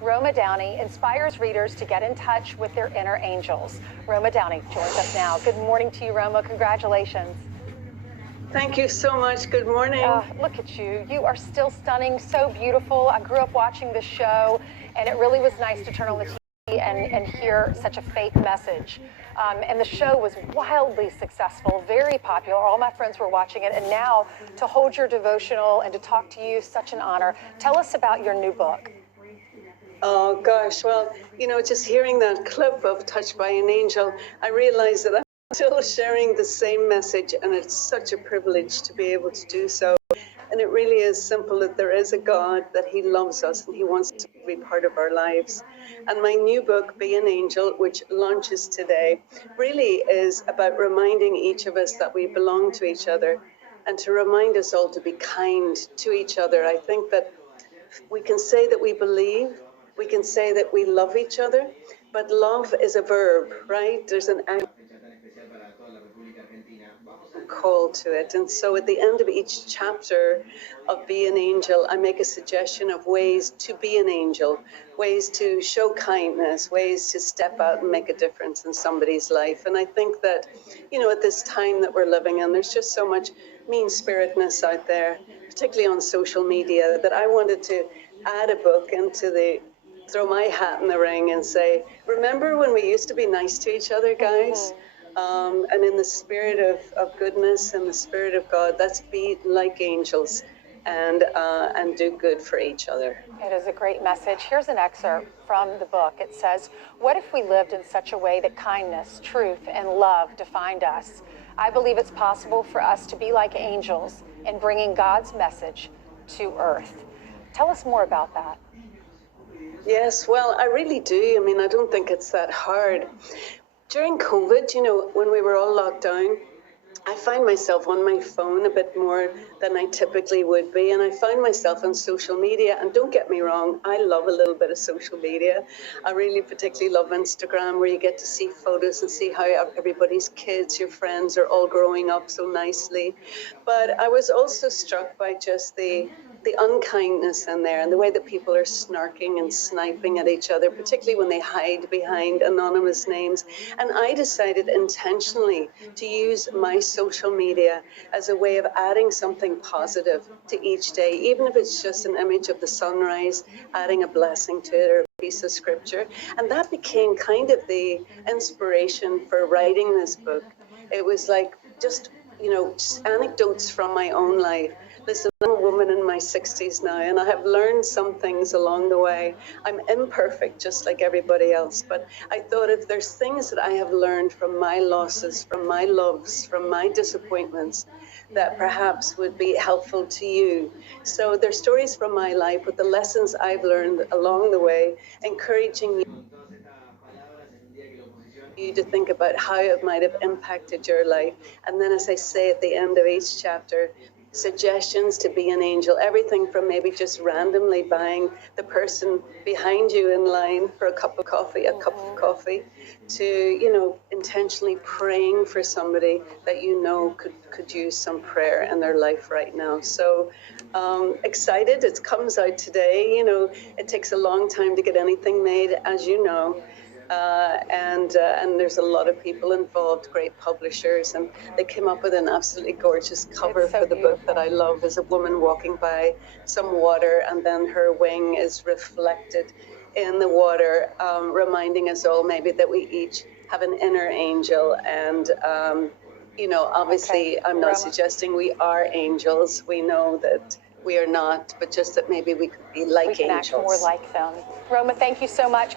Roma Downey inspires readers to get in touch with their inner angels. Roma Downey joins us now. Good morning to you, Roma. Congratulations. Thank you so much. Good morning. Look at you. You are still stunning, so beautiful. I grew up watching this show, and it really was nice to turn on the TV and hear such a faith message. And the show was wildly successful, very popular. All my friends were watching it. And now to hold your devotional and to talk to you, such an honor. Tell us about your new book. Oh, gosh. Well, you know, just hearing that clip of Touched by an Angel, I realized that I'm still sharing the same message, and it's such a privilege to be able to do so. And it really is simple that there is a God, that he loves us and he wants to be part of our lives. And my new book, Be an Angel, which launches today, really is about reminding each of us that we belong to each other and to remind us all to be kind to each other. I think that we can say that we believe, we can say that we love each other, but love is a verb, right? There's an call to it. And so at the end of each chapter of Be an Angel, I make a suggestion of ways to be an angel, ways to show kindness, ways to step out and make a difference in somebody's life. And I think that, you know, at this time that we're living in, there's just so much mean-spiritedness out there, particularly on social media, that I wanted to add a book into throw my hat in the ring and say, remember when we used to be nice to each other, guys? And in the spirit of goodness and the spirit of God, let's be like angels and do good for each other. It is a great message. Here's an excerpt from the book. It says, what if we lived in such a way that kindness, truth, and love defined us? I believe it's possible for us to be like angels in bringing God's message to earth. Tell us more about that. Yes, well, I really do. I mean, I don't think it's that hard. During COVID, you know, when we were all locked down, I find myself on my phone a bit more than I typically would be. And I find myself on social media. And don't get me wrong, I love a little bit of social media. I really particularly love Instagram, where you get to see photos and see how everybody's kids, your friends, are all growing up so nicely. But I was also struck by just the unkindness in there and the way that people are snarking and sniping at each other, particularly when they hide behind anonymous names. And I decided intentionally to use my social media as a way of adding something positive to each day, even if it's just an image of the sunrise, adding a blessing to it or a piece of scripture. And that became kind of the inspiration for writing this book. It was like just, you know, just anecdotes from my own life. Listen, I'm a woman in my 60s now, and I have learned some things along the way. I'm imperfect, just like everybody else, but I thought if there's things that I have learned from my losses, from my loves, from my disappointments, that perhaps would be helpful to you. So they're stories from my life with the lessons I've learned along the way, encouraging you to think about how it might have impacted your life. And then, as I say at the end of each chapter, suggestions to be an angel, everything from maybe just randomly buying the person behind you in line for a cup of coffee, to, you know, intentionally praying for somebody that you know could use some prayer in their life right now. So excited, it comes out today. You know, it takes a long time to get anything made, as you know. And there's a lot of people involved, great publishers, and they came up with an absolutely gorgeous cover for the book that I love. Is a woman walking by some water, and then her wing is reflected in the water, reminding us all maybe that we each have an inner angel. And you know, obviously, I'm not suggesting we are angels. We know that we are not, but just that maybe we could be like angels. We can act more like them. Roma, thank you so much.